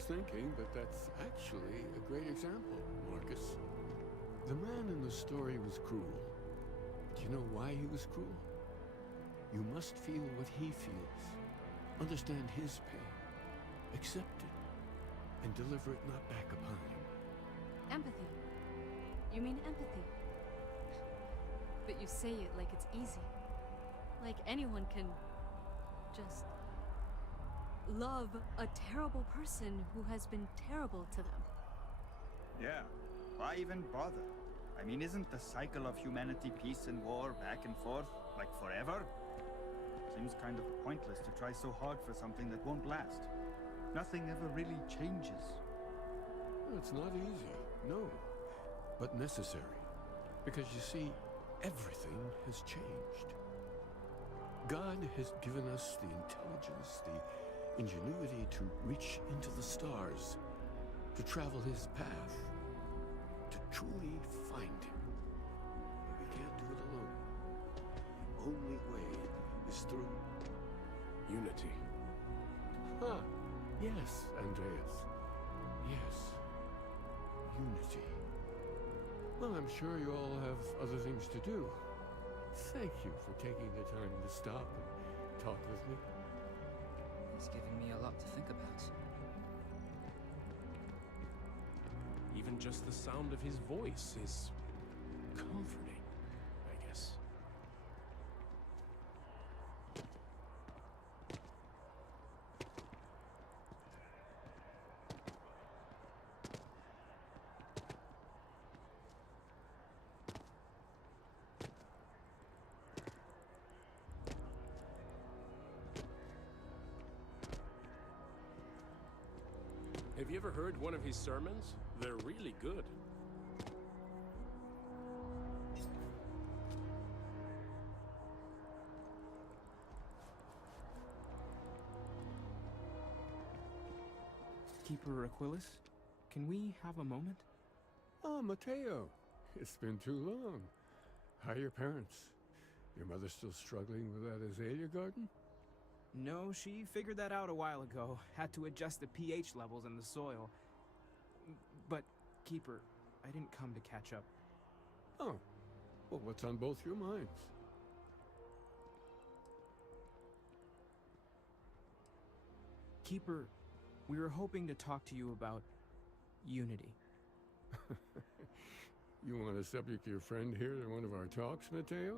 was thinking that that's actually a great example, Marcus. The man in the story was cruel. Do you know why he was cruel? You must feel what he feels, understand his pain, accept it, and deliver it not back upon him. Empathy. You mean empathy? But you say it like it's easy. Like anyone can just love a terrible person who has been terrible to them. Yeah, why even bother? I mean, isn't the cycle of humanity peace and war back and forth, like forever? Seems kind of pointless to try so hard for something that won't last. Nothing ever really changes. It's not easy, no, but necessary. Because you see, everything has changed. God has given us the intelligence, the ingenuity to reach into the stars, to travel his path, to truly find him. But we can't do it alone. The only way is through unity. Ah, yes, Andreas. Yes. Unity. Well, I'm sure you all have other things to do. Thank you for taking the time to stop and talk with me. He's giving me a lot to think about. Even just the sound of his voice is comforting, I guess. Have you ever heard one of his sermons? They're really good. Keeper Aquilus, can we have a moment? Oh, Matteo. It's been too long. How are your parents? Your mother still struggling with that azalea garden? No, she figured that out a while ago. Had to adjust the pH levels in the soil. But, Keeper, I didn't come to catch up. Oh. Well, what's on both your minds? Keeper, we were hoping to talk to you about unity. You want to subject your friend here to one of our talks, Matteo?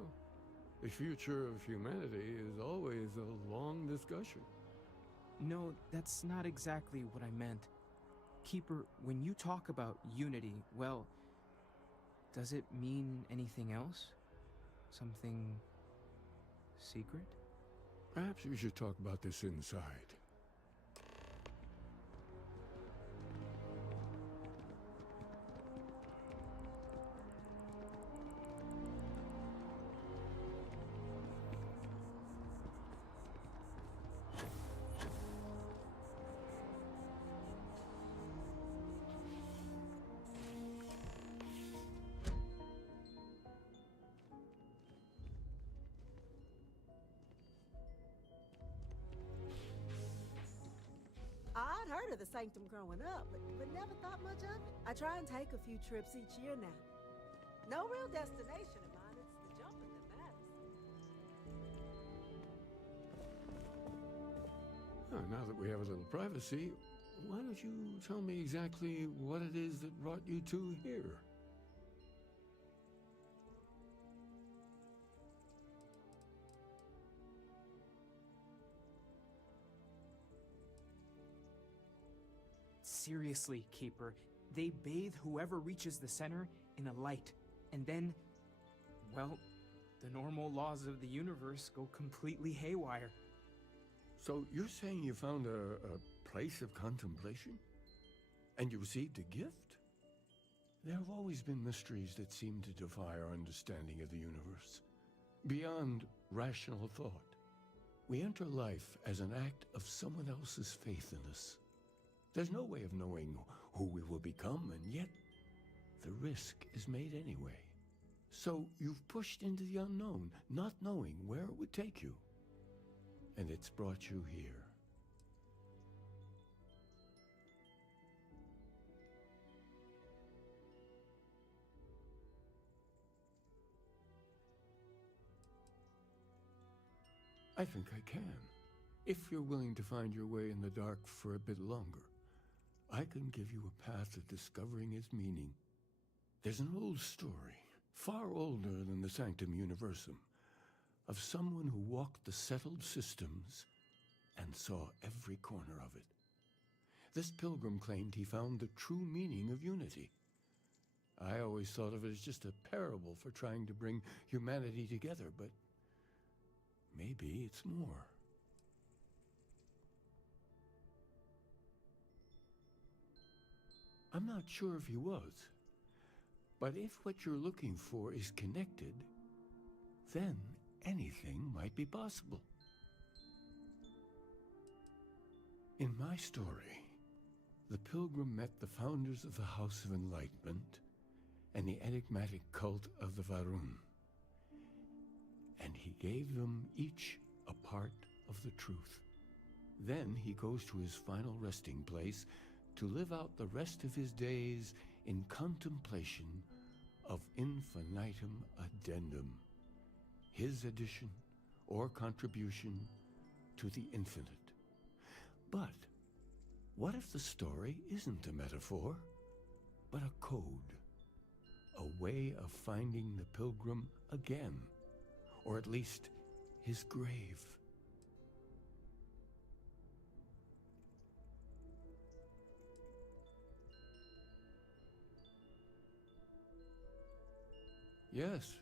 The future of humanity is always a long discussion. No, that's not exactly what I meant. Keeper, when you talk about unity, well, does it mean anything else? Something secret? Perhaps we should talk about this inside. I'd heard of the Sanctum growing up, but never thought much of it. I try and take a few trips each year now. No real destination of mine, it's the jumping that matters. Now that we have a little privacy, why don't you tell me exactly what it is that brought you two here? Seriously, Keeper, they bathe whoever reaches the center in a light, and then, well, the normal laws of the universe go completely haywire. So you're saying you found a place of contemplation? And you received a gift? There have always been mysteries that seem to defy our understanding of the universe, beyond rational thought. We enter life as an act of someone else's faith in us. There's no way of knowing who we will become, and yet the risk is made anyway. So you've pushed into the unknown, not knowing where it would take you. And it's brought you here. I think I can. If you're willing to find your way in the dark for a bit longer, I can give you a path to discovering its meaning. There's an old story, far older than the Sanctum Universum, of someone who walked the settled systems and saw every corner of it. This pilgrim claimed he found the true meaning of unity. I always thought of it as just a parable for trying to bring humanity together, but maybe it's more. I'm not sure if he was, but if what you're looking for is connected, then anything might be possible. In my story, the pilgrim met the founders of the House of Enlightenment and the enigmatic cult of the Varun, and he gave them each a part of the truth. Then he goes to his final resting place to live out the rest of his days in contemplation of infinitum addendum, his addition or contribution to the infinite. But what if the story isn't a metaphor, but a code? A way of finding the pilgrim again, or at least his grave. Yes,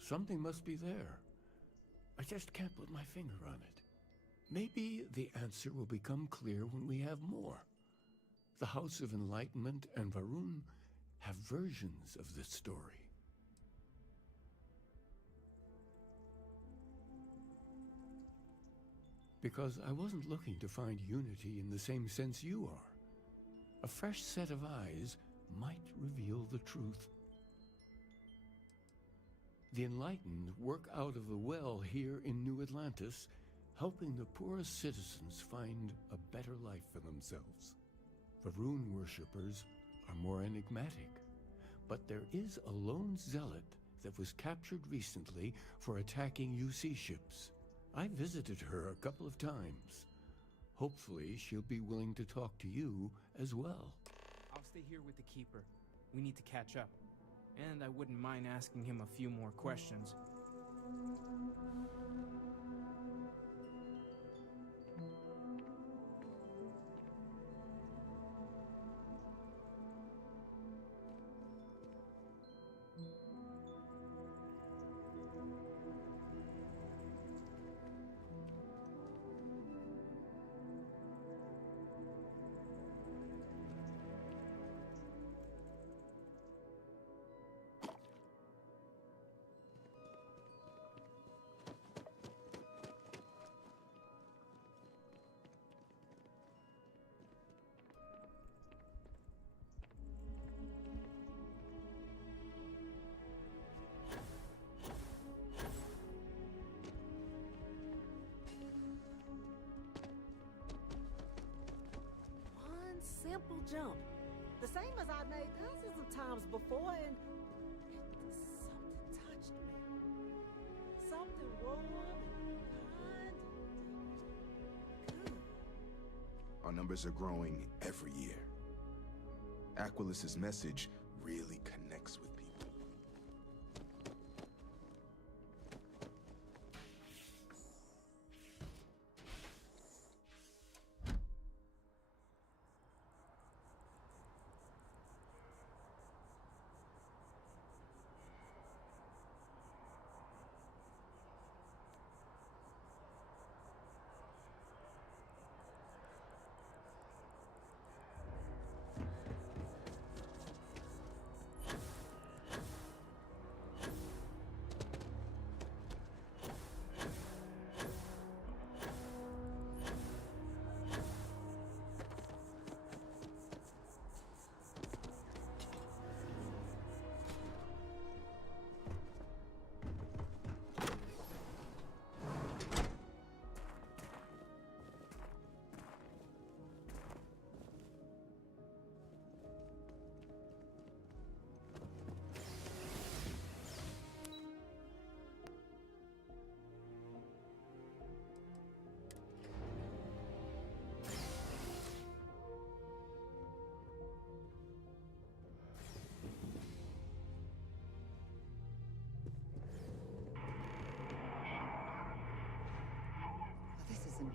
something must be there. I just can't put my finger on it. Maybe the answer will become clear when we have more. The House of Enlightenment and Varun have versions of this story. Because I wasn't looking to find unity in the same sense you are. A fresh set of eyes might reveal the truth. The enlightened work out of the well here in New Atlantis, helping the poorest citizens find a better life for themselves. Varun worshippers are more enigmatic, but there is a lone zealot that was captured recently for attacking UC ships. I visited her a couple of times. Hopefully she'll be willing to talk to you as well. I'll stay here with the Keeper. We need to catch up. And I wouldn't mind asking him a few more questions. Simple jump. The same as I made dozens of times before, and something touched me. Something warm and kind and good. Our numbers are growing every year. Aquilis's message really connects with people.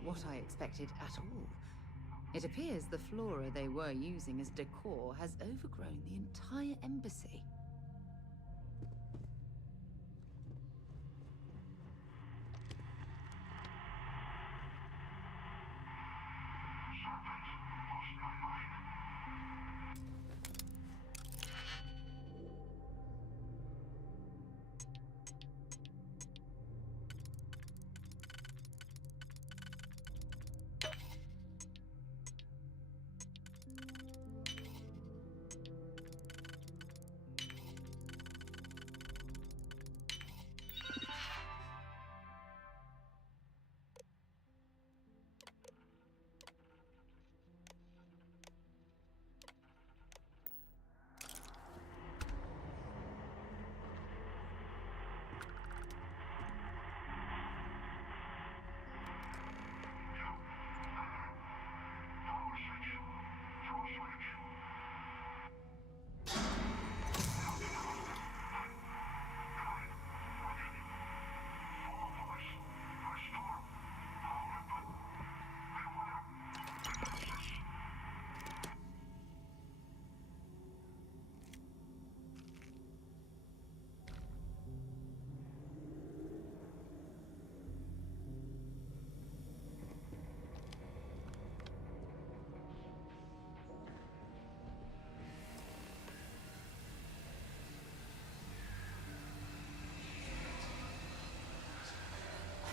what I expected at all. It appears the flora they were using as decor has overgrown the entire embassy.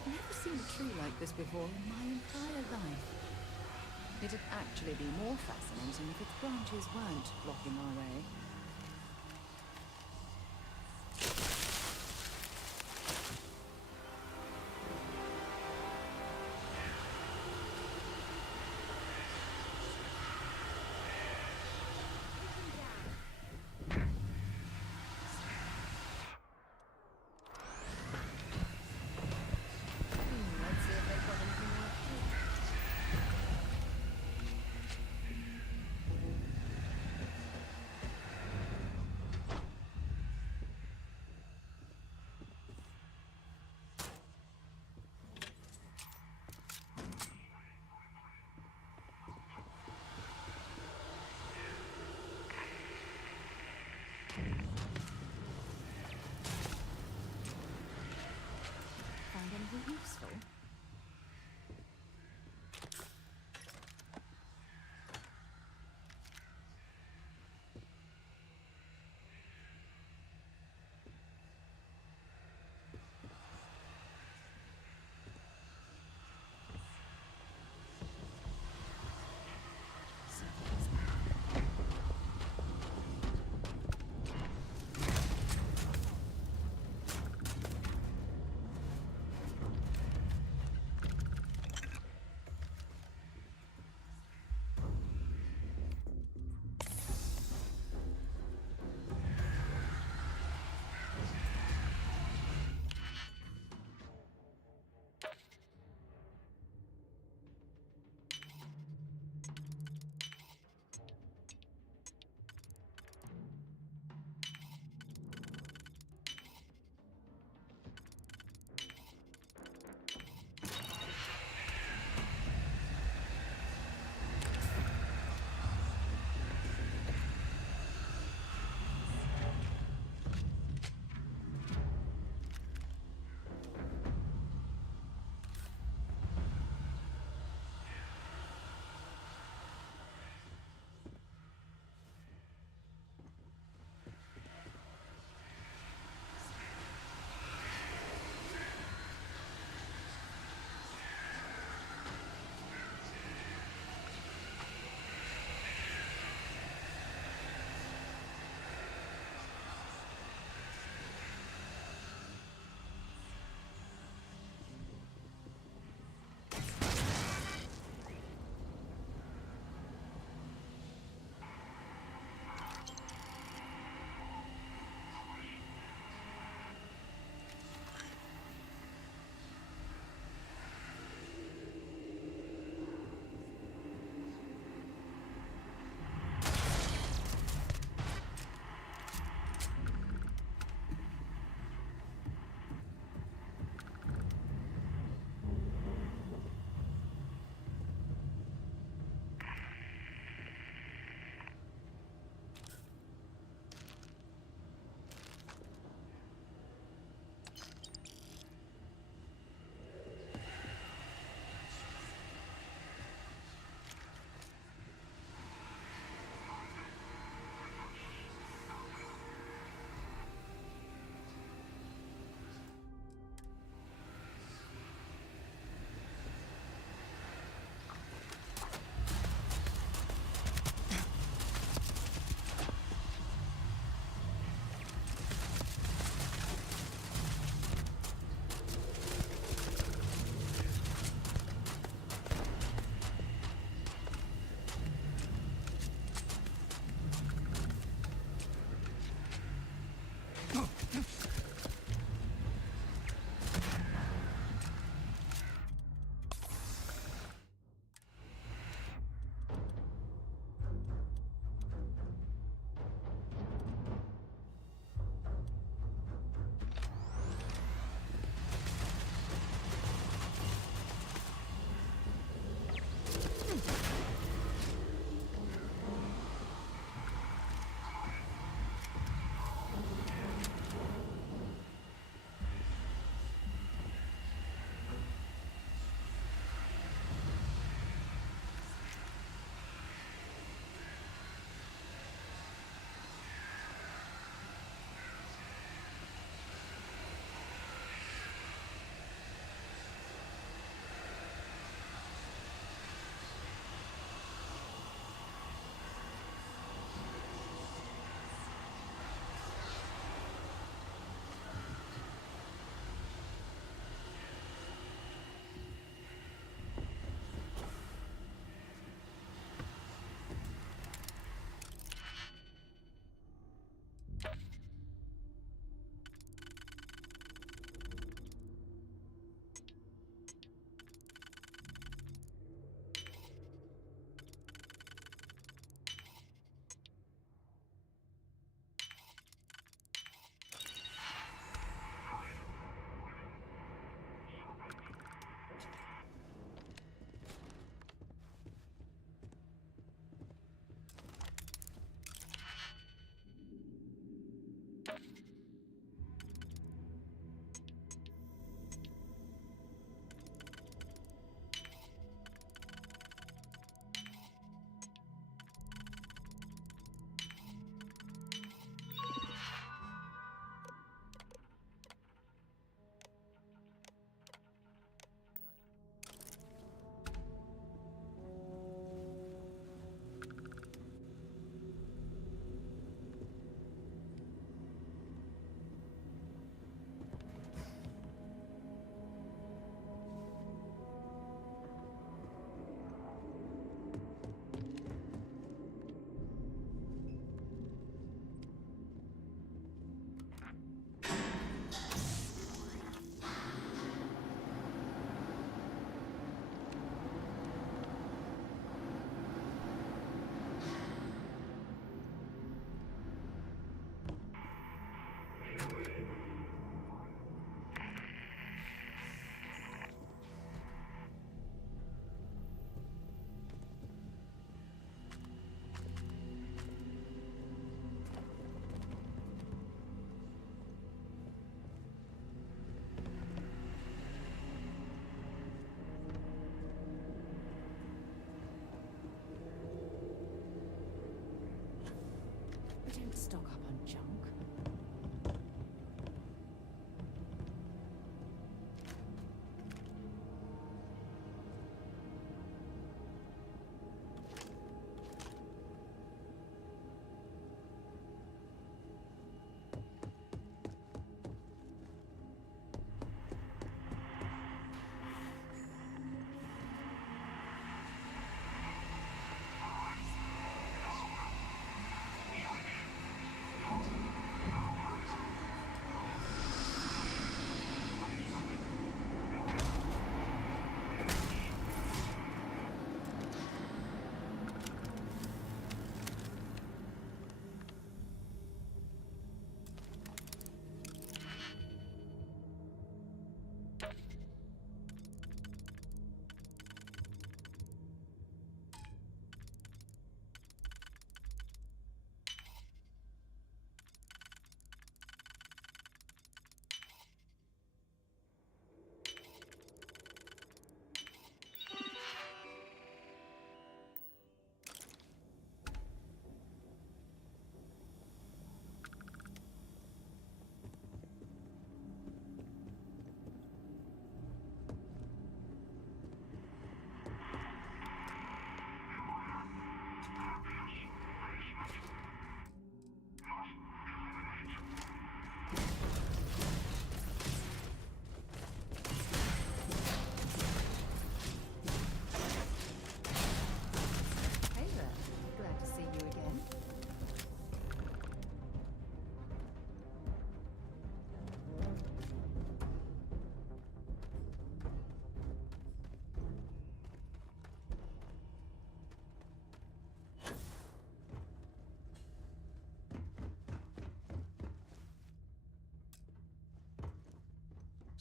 I've never seen a tree like this before in my entire life. It'd actually be more fascinating if its branches weren't blocking our way. Let's see if they've got anything worth keeping. Find anything useful?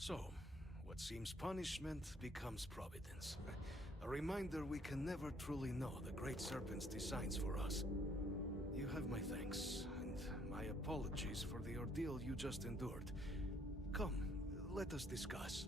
So, what seems punishment becomes providence. A reminder we can never truly know the Great Serpent's designs for us. You have my thanks, and my apologies for the ordeal you just endured. Come, let us discuss.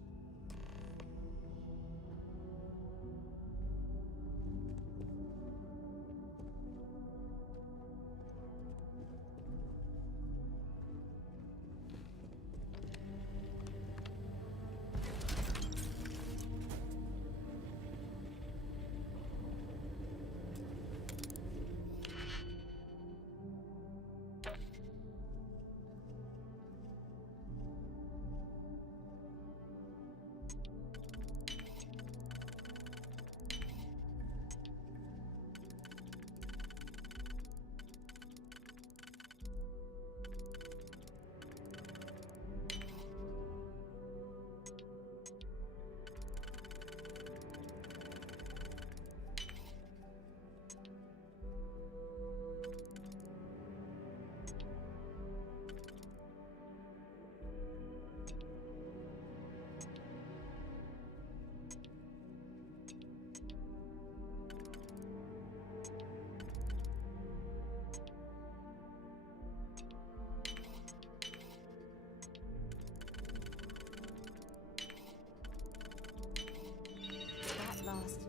Last.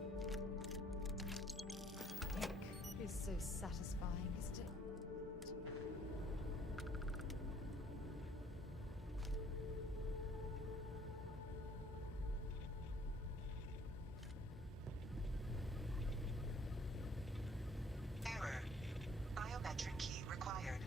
Heck, is so satisfying, isn't it? Error. Biometric key required.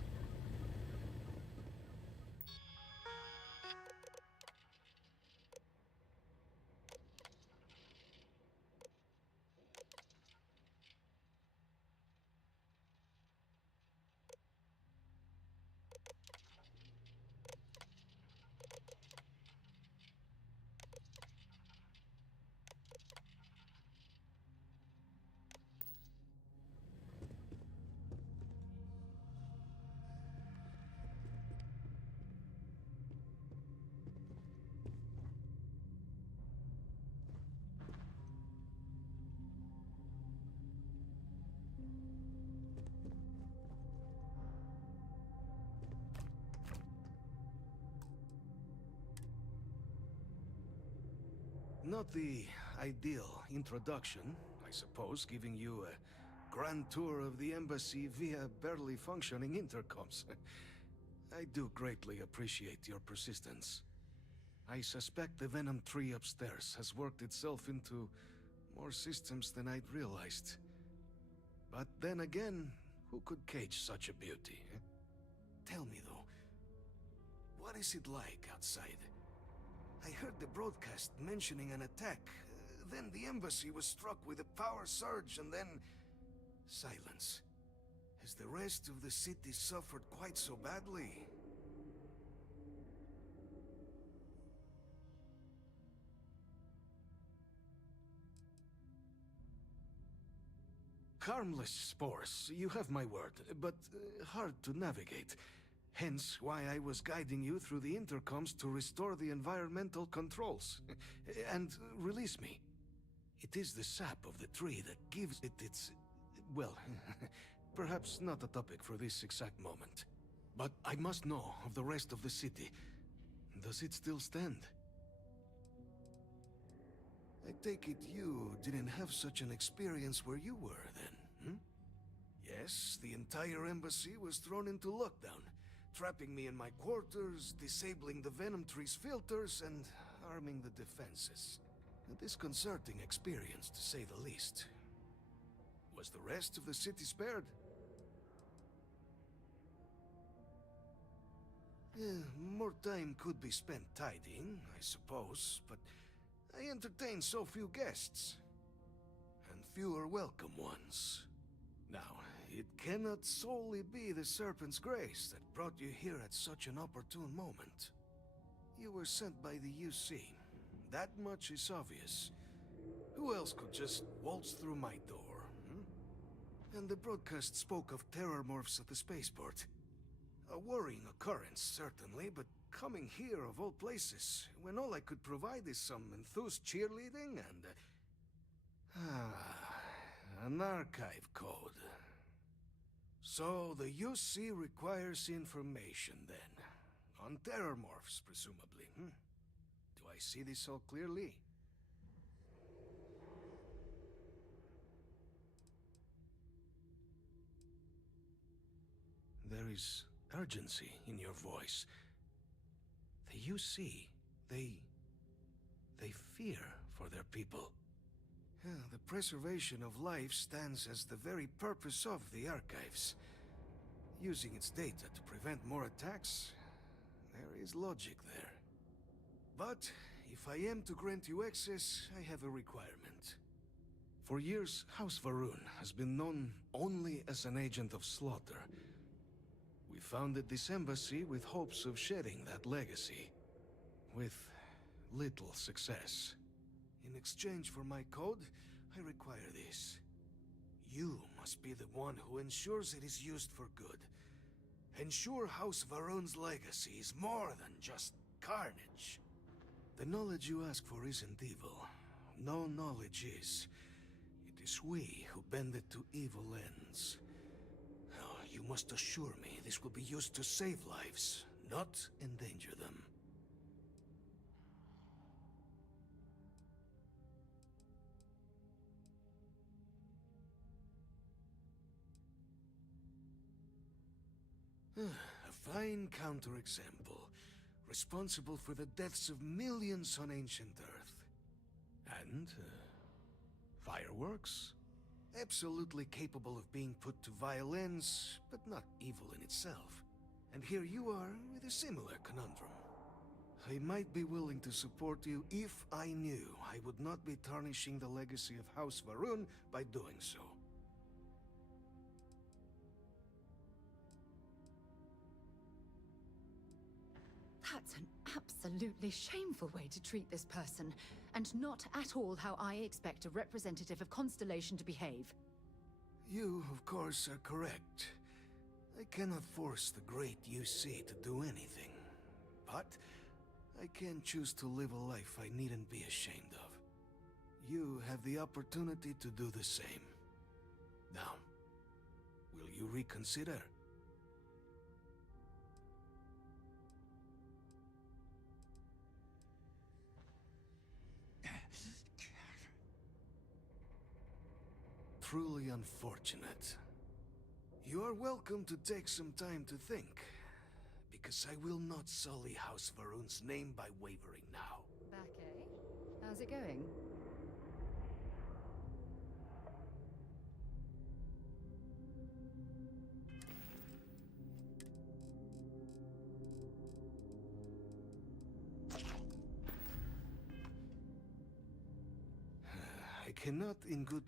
Not the ideal introduction, I suppose, giving you a grand tour of the embassy via barely functioning intercoms. I do greatly appreciate your persistence. I suspect the Venom tree upstairs has worked itself into more systems than I'd realized. But then again, who could cage such a beauty? Tell me though, what is it like outside? I heard the broadcast mentioning an attack. Then the embassy was struck with a power surge and then... silence. Has the rest of the city suffered quite so badly? Harmless spores, you have my word, but hard to navigate. Hence why I was guiding you through the intercoms to restore the environmental controls. And release me. It is the sap of the tree that gives it its... well, perhaps not a topic for this exact moment. But I must know of the rest of the city. Does it still stand? I take it you didn't have such an experience where you were then, hmm? Yes, the entire embassy was thrown into lockdown, trapping me in my quarters, disabling the Venom tree's filters, and arming the defenses. A disconcerting experience, to say the least. Was the rest of the city spared? More time could be spent tidying, I suppose, but I entertain so few guests. And fewer welcome ones. Now, it cannot solely be the Serpent's grace that brought you here at such an opportune moment. You were sent by the UC. That much is obvious. Who else could just waltz through my door, hmm? And the broadcast spoke of terror morphs at the spaceport. A worrying occurrence, certainly, but coming here of all places, when all I could provide is some enthused cheerleading and... an archive code. So, the UC requires information, then. On terrormorphs, presumably, hmm? Do I see this all clearly? There is urgency in your voice. The UC, they fear for their people. Yeah, the preservation of life stands as the very purpose of the Archives. Using its data to prevent more attacks, there is logic there. But, if I am to grant you access, I have a requirement. For years, House Varun has been known only as an agent of slaughter. We founded this embassy with hopes of shedding that legacy. With little success. In exchange for my code, I require this. You must be the one who ensures it is used for good. Ensure House Varun's legacy is more than just carnage. The knowledge you ask for isn't evil. No knowledge is. It is we who bend it to evil ends. Oh, you must assure me this will be used to save lives, not endanger them. A fine counterexample, responsible for the deaths of millions on ancient Earth. And, fireworks? Absolutely capable of being put to violence, but not evil in itself. And here you are with a similar conundrum. I might be willing to support you if I knew I would not be tarnishing the legacy of House Varun by doing so. That's an absolutely shameful way to treat this person, and not at all how I expect a representative of Constellation to behave. You, of course, are correct. I cannot force the great UC to do anything. But I can choose to live a life I needn't be ashamed of. You have the opportunity to do the same. Now, will you reconsider? Truly unfortunate. You are welcome to take some time to think, because I will not sully House Varun's name by wavering now. Back, eh? How's it going? I cannot in good...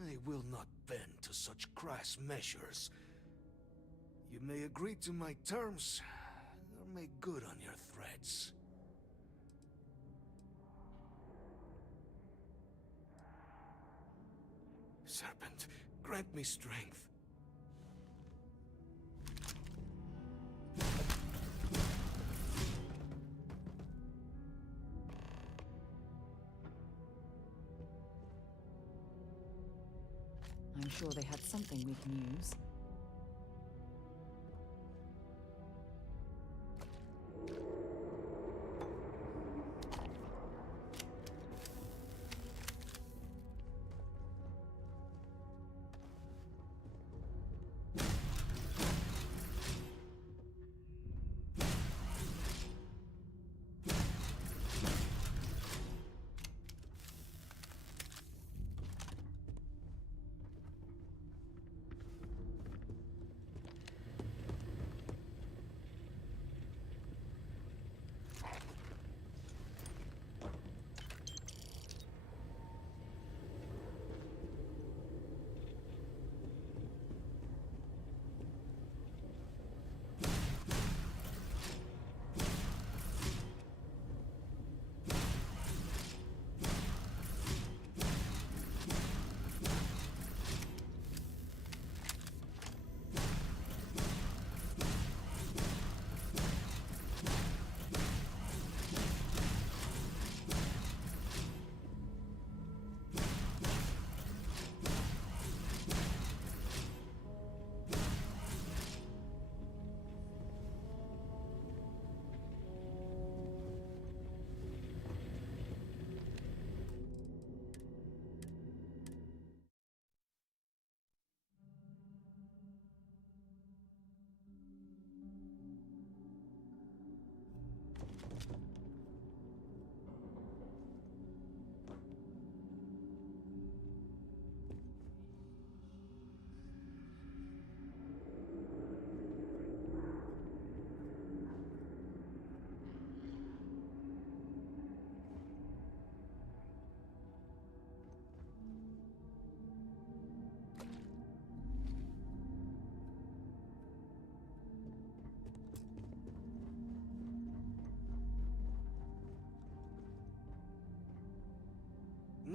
I will not bend to such crass measures. You may agree to my terms, or make good on your threats. Serpent, grant me strength. I'm sure they had something we can use.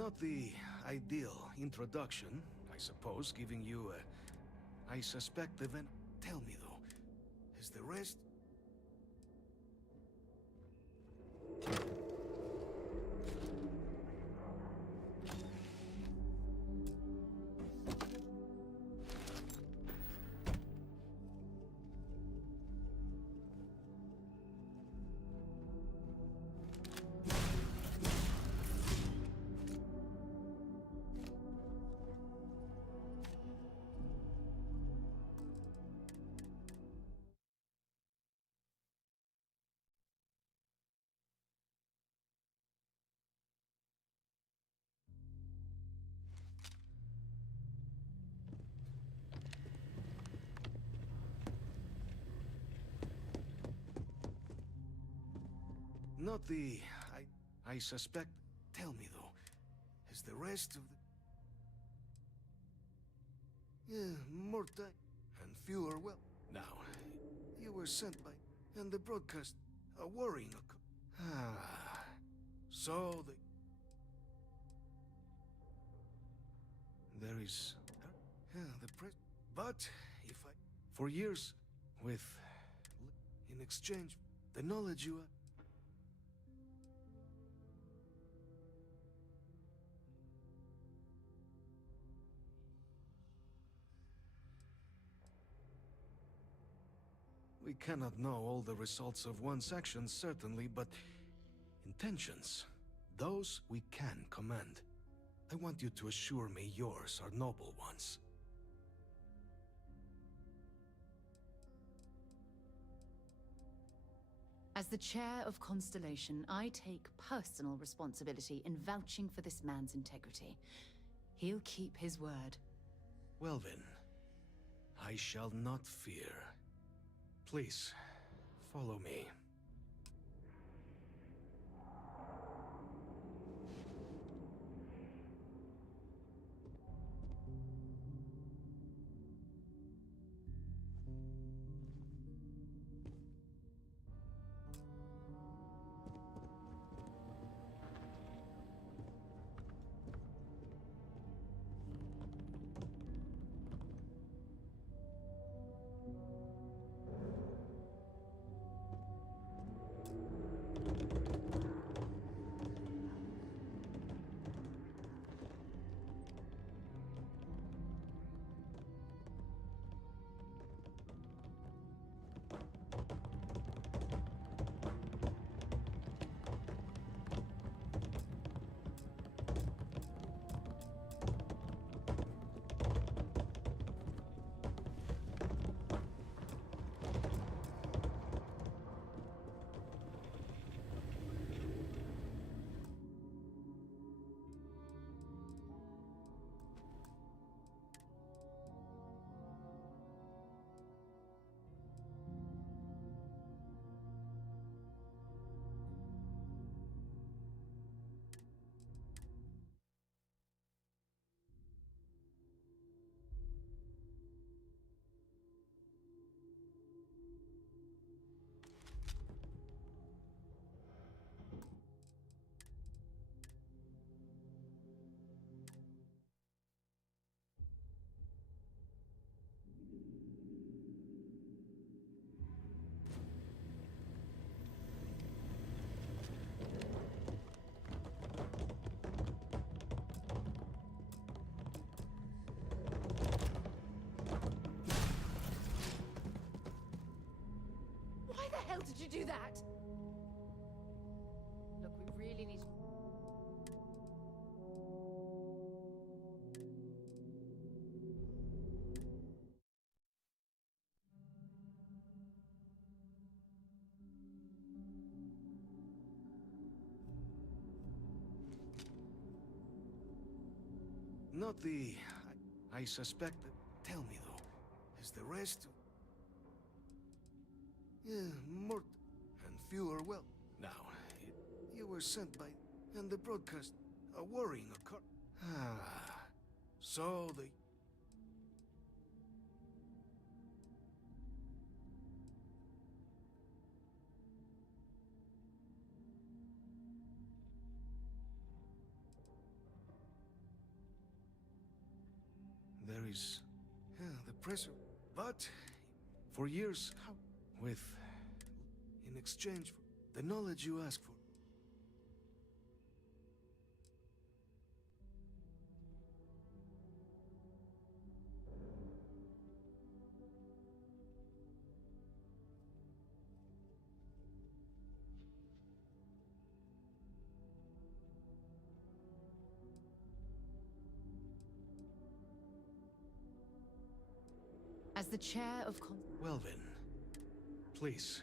Not the ideal introduction, I suppose, giving you a... I suspect the ven... Tell me, though, is the rest... Not the... I suspect... Tell me, though, is the rest of the... Yeah, more time. And fewer, well... Now, you were sent by... And the broadcast... A worrying... Ah... So the... There is... Yeah, the press... But, if I... For years, with... In exchange, the knowledge you... We cannot know all the results of one's actions, certainly, but intentions, those we can command. I want you to assure me yours are noble ones. As the chair of Constellation, I take personal responsibility in vouching for this man's integrity. He'll keep his word. Well then, I shall not fear. Please, follow me. Why the hell did you do that? Look, we really need... Not the... I suspect that... Tell me, though, is the rest... Yeah, more... And fewer, well... Now, you were sent by... And the broadcast... A worrying occur... Ah... So the... is the present. But for years, with in exchange for the knowledge you ask for. As the chair of Well then, please.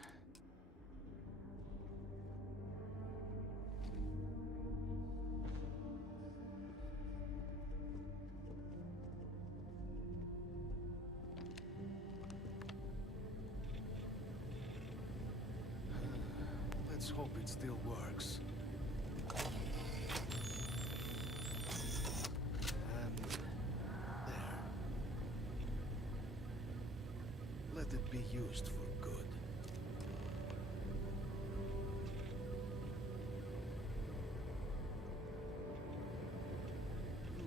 Let's hope it still works. And there. Let it be used for good.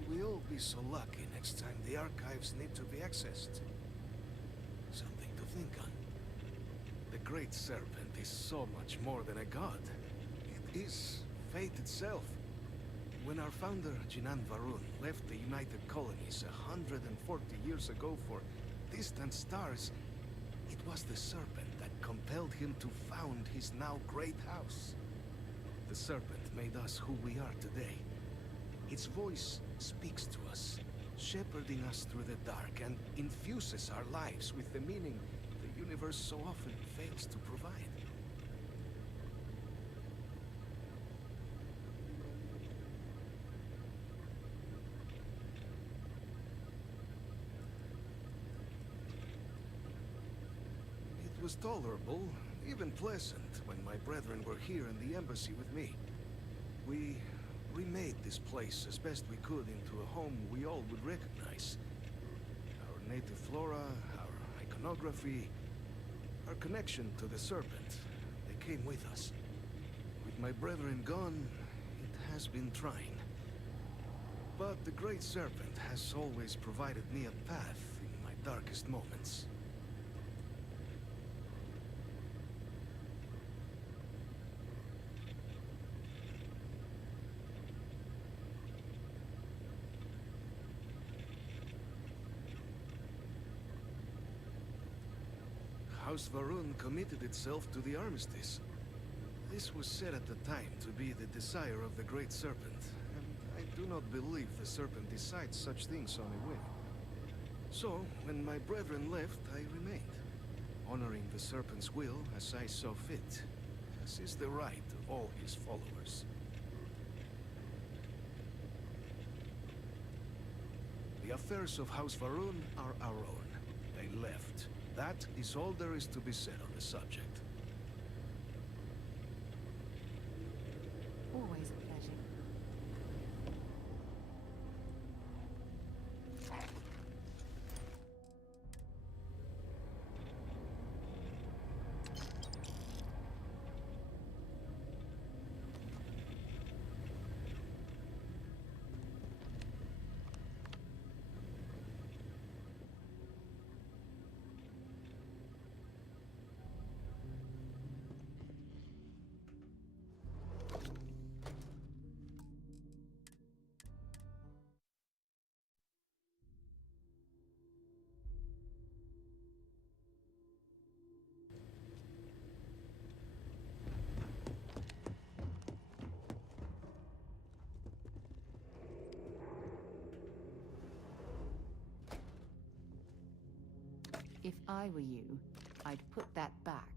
Will we all be so lucky next time the archives need to be accessed? Something to think on. The Great Serpent is so much more than a god. It is fate itself. When our founder, Jinan Varun, left the United Colonies 140 years ago for distant stars, it was the Serpent that compelled him to found his now great house. The Serpent made us who we are today. Its voice speaks to us, shepherding us through the dark, and infuses our lives with the meaning the universe so often fails to provide. It was tolerable, even pleasant, when my brethren were here in the embassy with me. We remade this place as best we could into a home we all would recognize. Our native flora, our iconography, our connection to the Serpent, they came with us. With my brethren gone, it has been trying. But the Great Serpent has always provided me a path in my darkest moments. House Varun committed itself to the Armistice. This was said at the time to be the desire of the Great Serpent, and I do not believe the Serpent decides such things on a whim. So, when my brethren left, I remained, honoring the Serpent's will as I saw fit, as is the right of all his followers. The affairs of House Varun are our own. They left. That is all there is to be said on the subject. always a pleasure. If I were you, I'd put that back.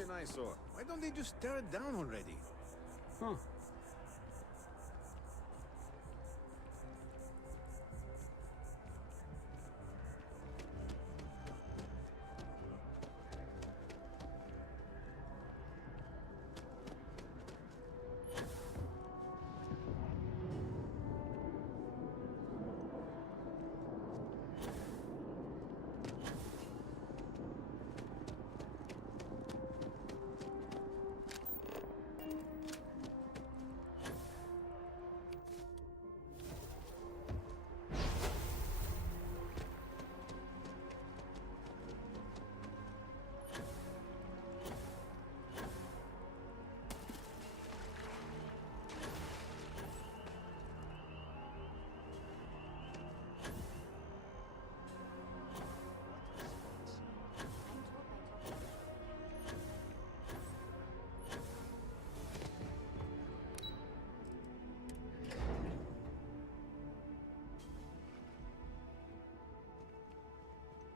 such an eyesore? Why don't they just tear it down already? Huh.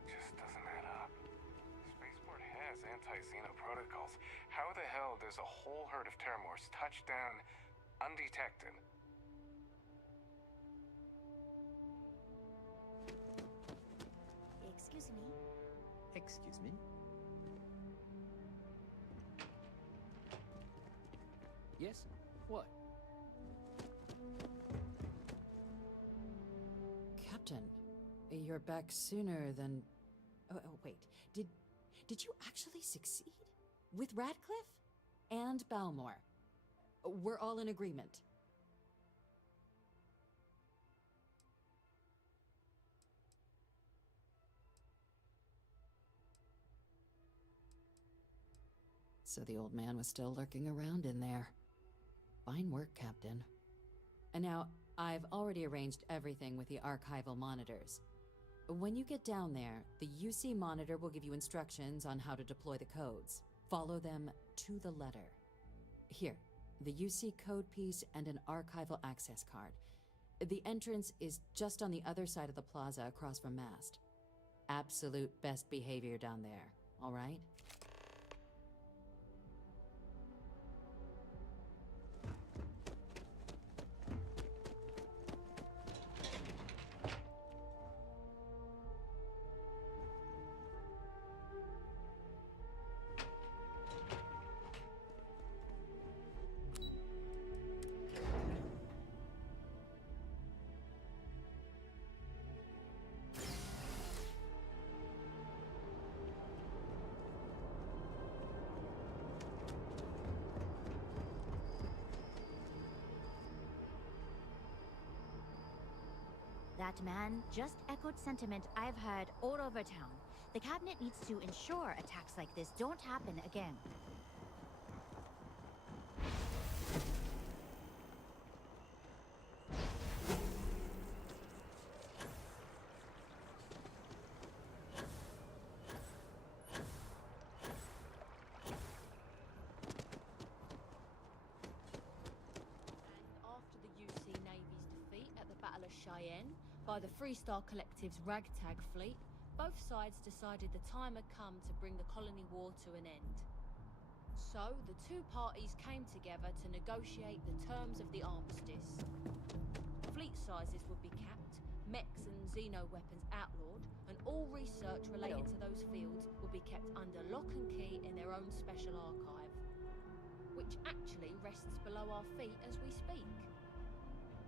Just doesn't add up. Spaceport has anti-Xeno protocols. How the hell does a whole herd of Terramors touch down undetected? Excuse me? Excuse me? Yes? What? Captain, you're back sooner than... Oh, wait. Did you actually succeed? With Radcliffe? And Bal'mor? We're all in agreement. So the old man was still lurking around in there. Fine work, Captain. And now, I've already arranged everything with the archival monitors. When you get down there, the UC monitor will give you instructions on how to deploy the codes. Follow them to the letter. Here, the UC code piece and an archival access card. The entrance is just on the other side of the plaza across from Mast. Absolute best behavior down there, all right? That man just echoed sentiment I've heard all over town. The cabinet needs to ensure attacks like this don't happen again. After the UC Navy's defeat at the Battle of Cheyenne by the Freestar Collective's ragtag fleet, both sides decided the time had come to bring the colony war to an end. So, the two parties came together to negotiate the terms of the Armistice. Fleet sizes would be capped, mechs and Xeno weapons outlawed, and all research relating to those fields would be kept under lock and key in their own special archive, which actually rests below our feet as we speak.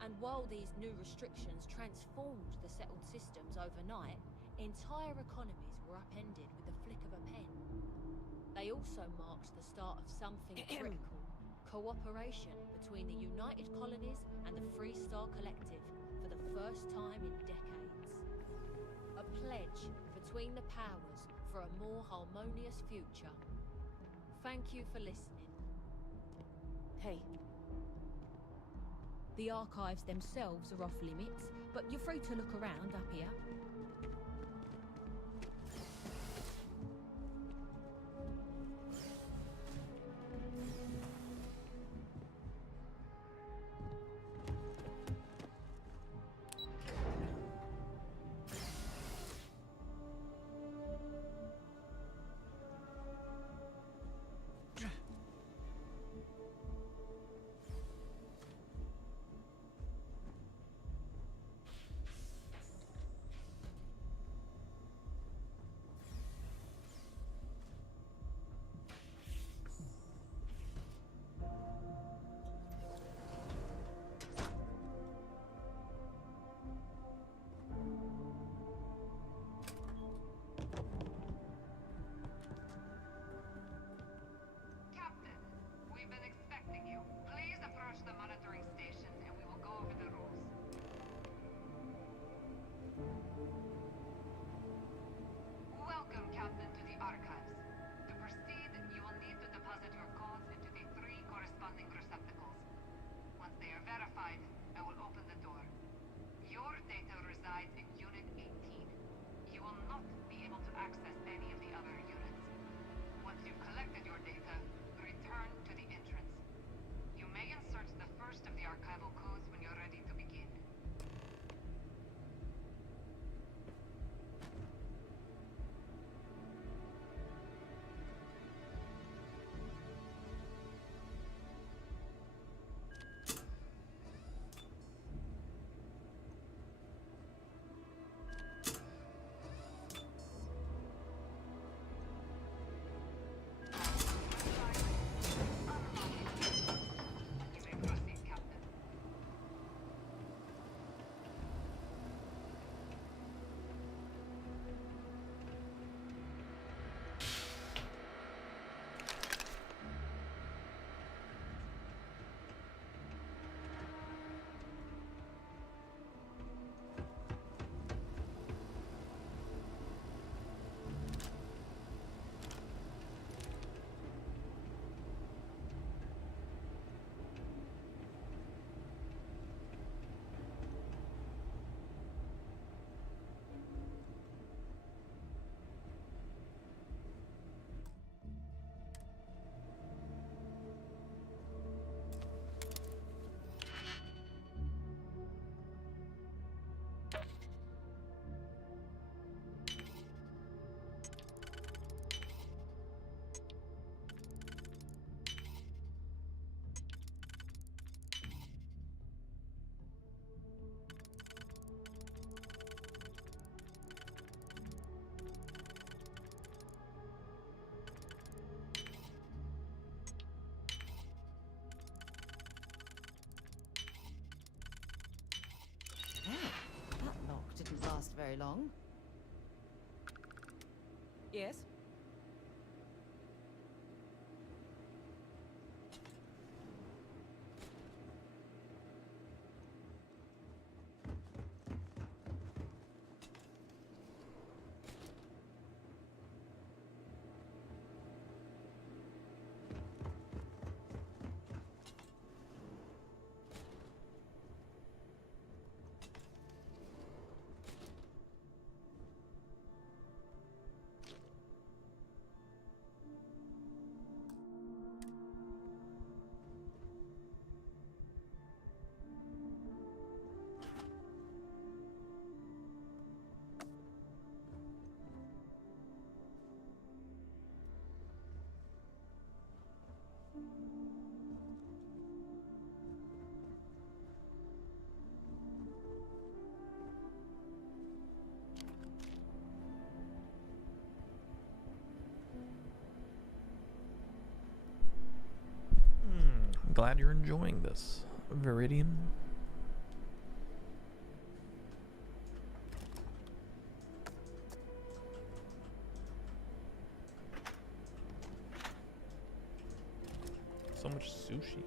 And while these new restrictions transformed the settled systems overnight, entire economies were upended with the flick of a pen. They also marked the start of something critical: cooperation between the United Colonies and the Freestar Collective for the first time in decades. A pledge between the powers for a more harmonious future. Thank you for listening. Hey. The archives themselves are off limits, but you're free to look around up here. will not be able to access any of the other units. Once you've collected your data, return to the entrance. You may insert the first of the archival codes when you're ready to begin. That lock didn't last very long. Yes? Glad you're enjoying this, Viridian. So much sushi.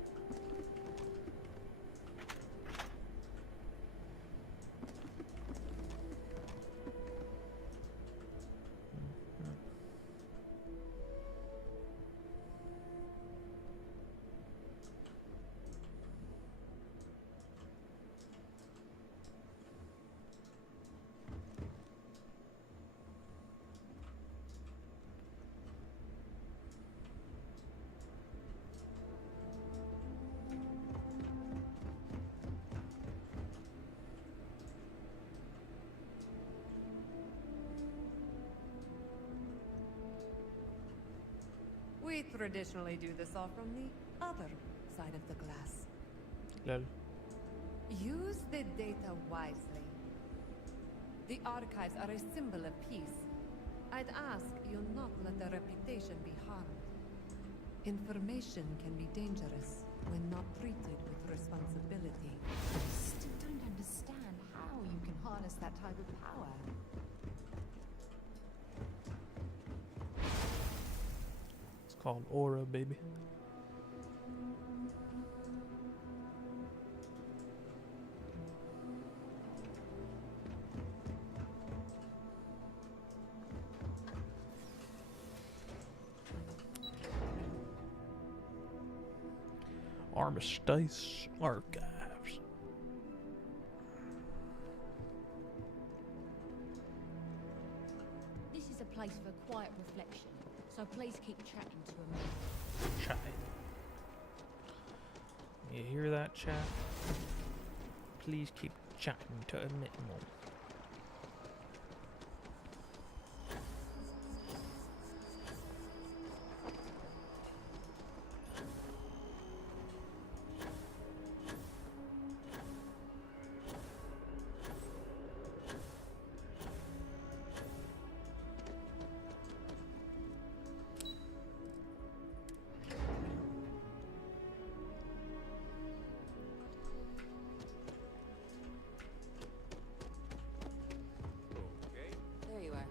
We traditionally do this all from the other side of the glass. Lol. Use the data wisely. The archives are a symbol of peace. I'd ask you not let their reputation be harmed. Information can be dangerous when not treated with responsibility. I still don't understand how you can harness that type of power. It's called aura, baby. Armistice Archives. is a place for quiet reflection, so please keep chatting to him. Chat. You hear that, chat? Please keep chatting to a minimum. There you are.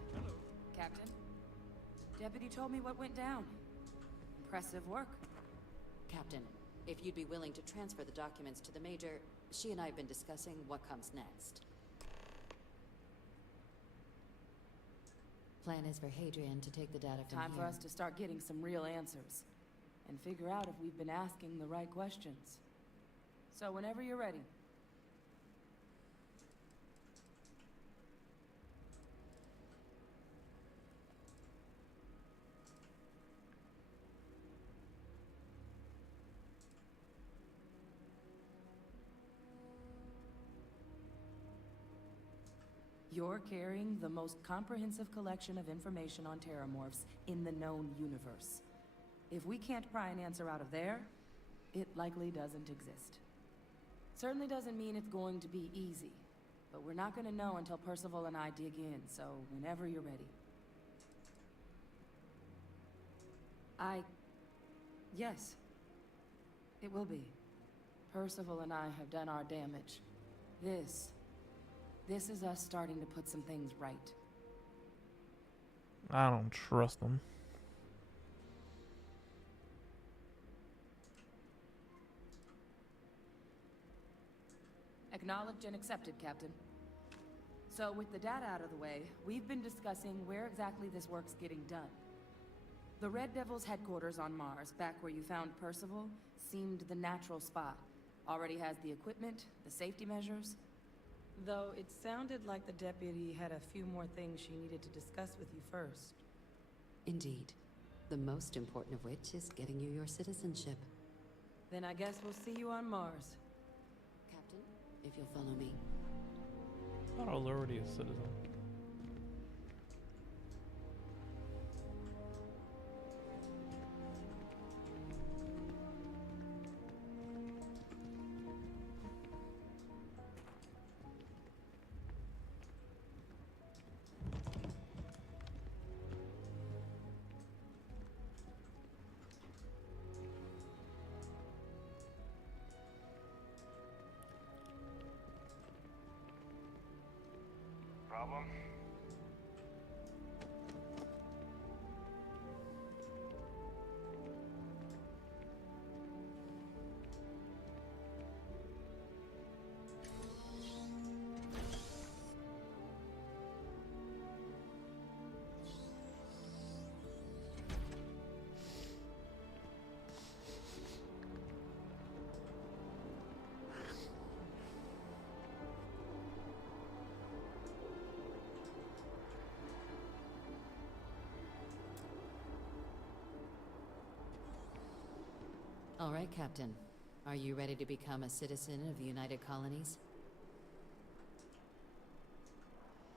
Captain. Deputy told me what went down. Impressive work. Captain, if you'd be willing to transfer the documents to the Major, she and I have been discussing what comes next. Plan is for Hadrian to take the data from Time here. for us to start getting some real answers. And figure out if we've been asking the right questions. So whenever you're ready. You're carrying the most comprehensive collection of information on terramorphs in the known universe. If we can't pry an answer out of there, it likely doesn't exist. Certainly doesn't mean it's going to be easy, but we're not going to know until Percival and I dig in, so whenever you're ready. Yes. It will be. Percival and I have done our damage. This is us starting to put some things right. I don't trust them. Acknowledged and accepted, Captain. So with the data out of the way, we've been discussing where exactly this work's getting done. The Red Devil's headquarters on Mars, back where you found Percival, seemed the natural spot. Already has the equipment, the safety measures. Though it sounded like the deputy had a few more things she needed to discuss with you first. Indeed. The most important of which is getting you your citizenship. Then I guess we'll see you on Mars. Captain, if you'll follow me. I thought I was already a citizen. Problem? All right, Captain. Are you ready to become a citizen of the United Colonies?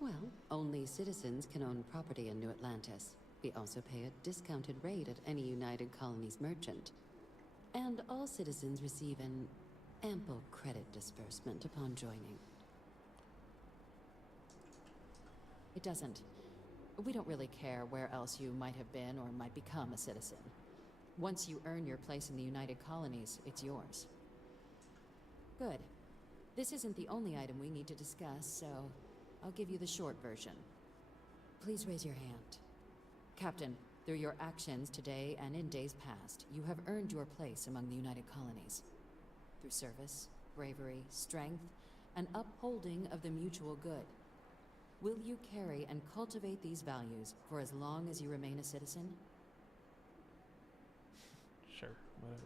Well, only citizens can own property in New Atlantis. We also pay a discounted rate at any United Colonies merchant. And all citizens receive an ample credit disbursement upon joining. It doesn't. We don't really care where else you might have been or might become a citizen. Once you earn your place in the United Colonies, it's yours. Good. This isn't the only item we need to discuss, so I'll give you the short version. Please raise your hand. Captain, through your actions today and in days past, you have earned your place among the United Colonies. Through service, bravery, strength, and upholding of the mutual good. Will you carry and cultivate these values for as long as you remain a citizen? Sure, whatever.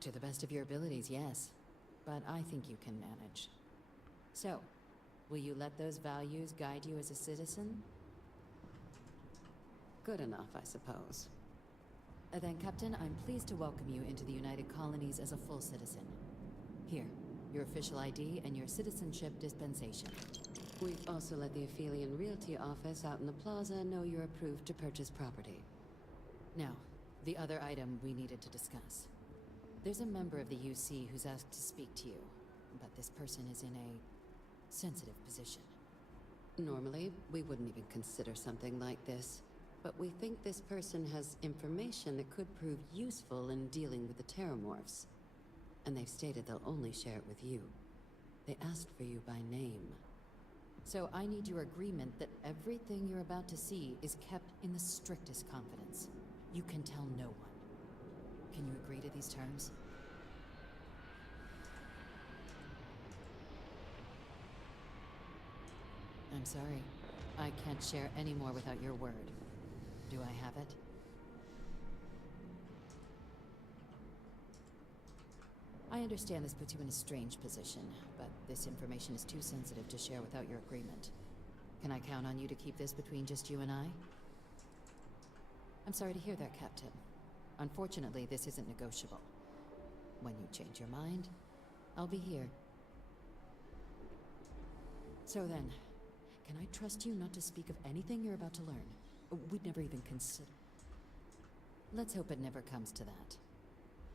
To the best of your abilities, yes. But I think you can manage. So, will you let those values guide you as a citizen? good enough, I suppose. Then, Captain, I'm pleased to welcome you into the United Colonies as a full citizen. Here, your official ID and your citizenship dispensation. We've also let the Aphelion Realty office out in the plaza know you're approved to purchase property. Now, the other item we needed to discuss. There's a member of the UC who's asked to speak to you, but this person is in a sensitive position. Normally, we wouldn't even consider something like this, but we think this person has information that could prove useful in dealing with the Terramorphs. And they've stated they'll only share it with you. They asked for you by name. So I need your agreement that everything you're about to see is kept in the strictest confidence. You can tell no one. Can you agree to these terms? I'm sorry. I can't share any more without your word. Do I have it? I understand this puts you in a strange position, but this information is too sensitive to share without your agreement. Can I count on you to keep this between just you and I? I'm sorry to hear that, Captain. Unfortunately, this isn't negotiable. When you change your mind, I'll be here. So then, can I trust you not to speak of anything you're about to learn? We'd never even consider. Let's hope it never comes to that.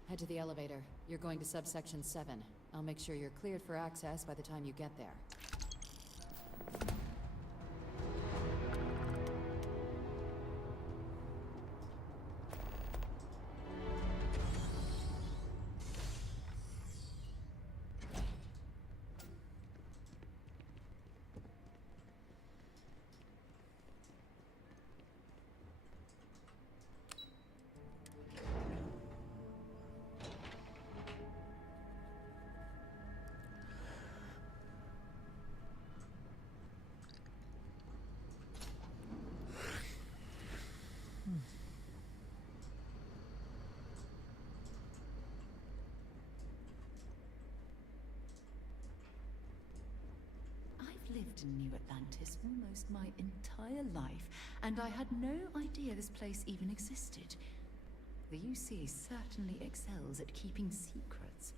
Head to the elevator. You're going to subsection 7. I'll make sure you're cleared for access by the time you get there. I've lived in New Atlantis almost my entire life, and I had no idea this place even existed. The UC certainly excels at keeping secrets.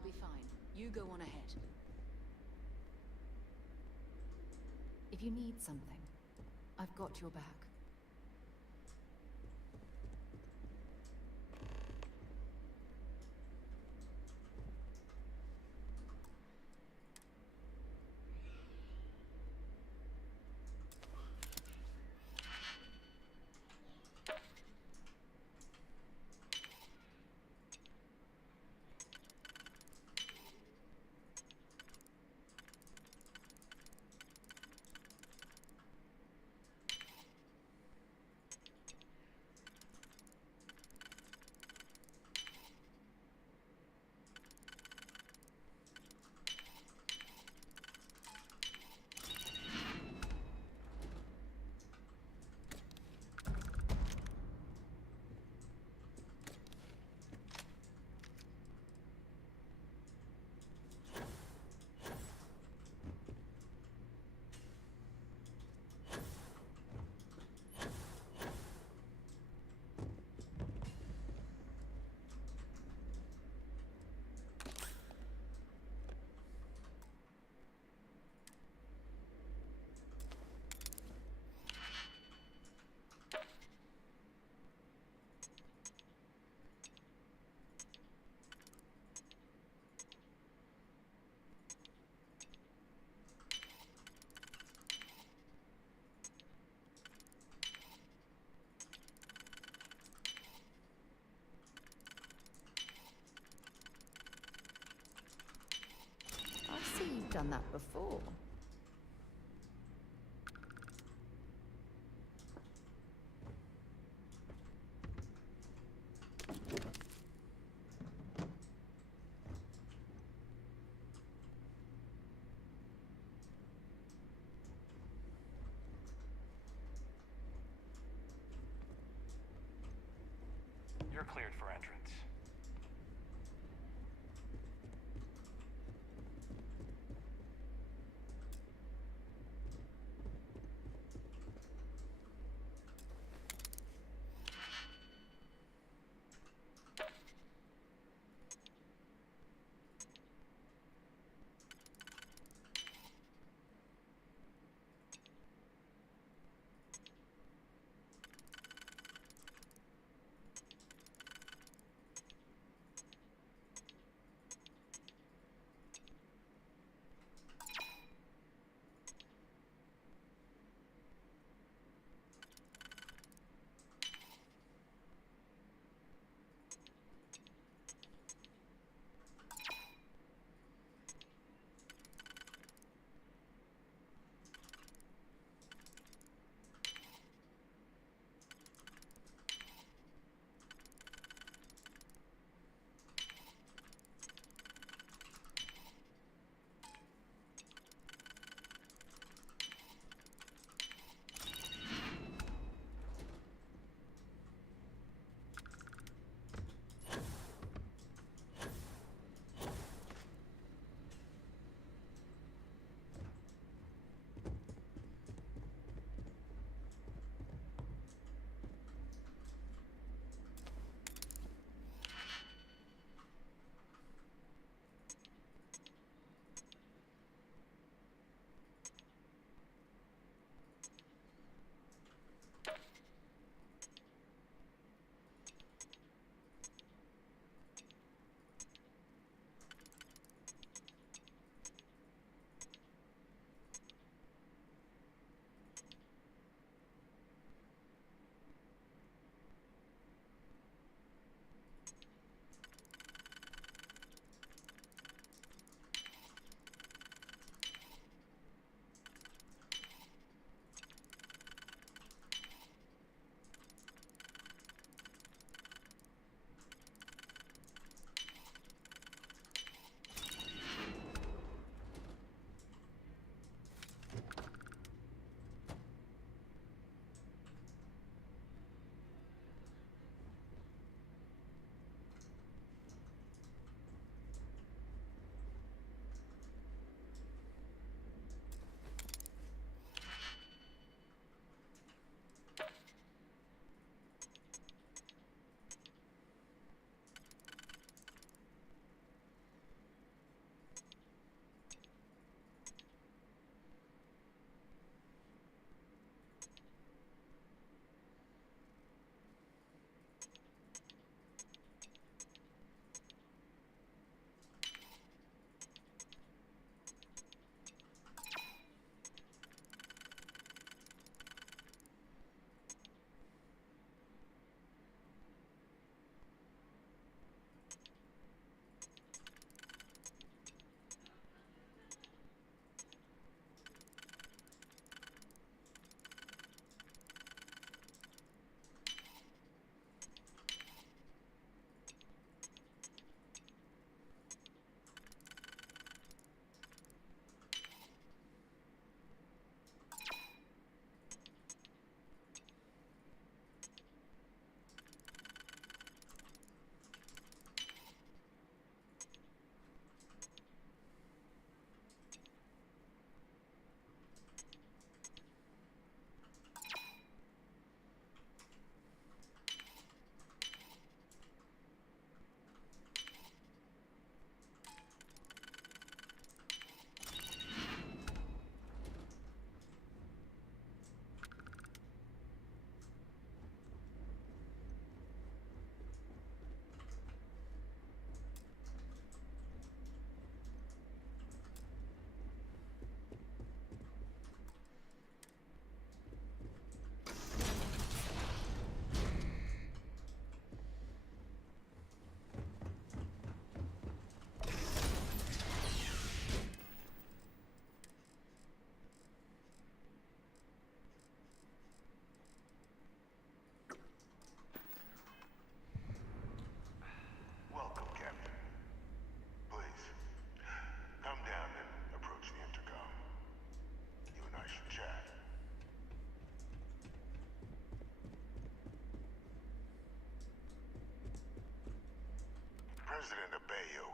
I'll be fine. You go on ahead. If you need something, I've got your back. done that before. You're cleared for entrance.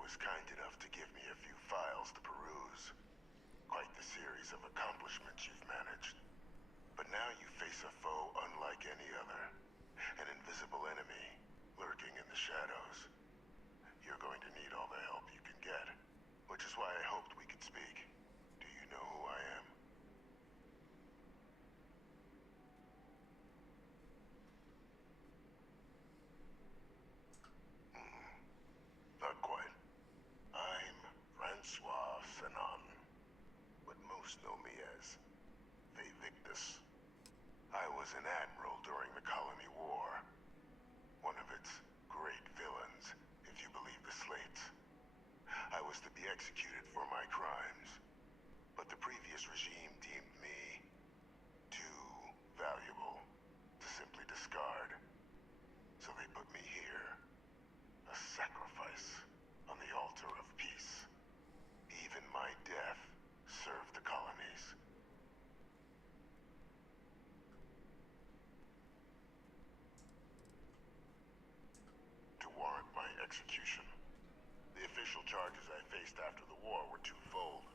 was kind enough to give me a few files to peruse. Quite the series of accomplishments you've managed. But now you face a foe unlike any other. An invisible enemy, lurking in the shadows. You're going to need all the help you can get, which is why I hoped we could speak. Do you know who I am? Not quite. I'm Francois Fanon, but most know me as Victus. I was an admiral during the Colony War. One of its great villains, if you believe the slates. I was to be executed for my crimes, but the previous regime deemed me too valuable to simply discard. So they put me here, a sacrifice on the altar of peace. Even my death served the colonies. To warrant my execution, the official charges I faced after the war were twofold.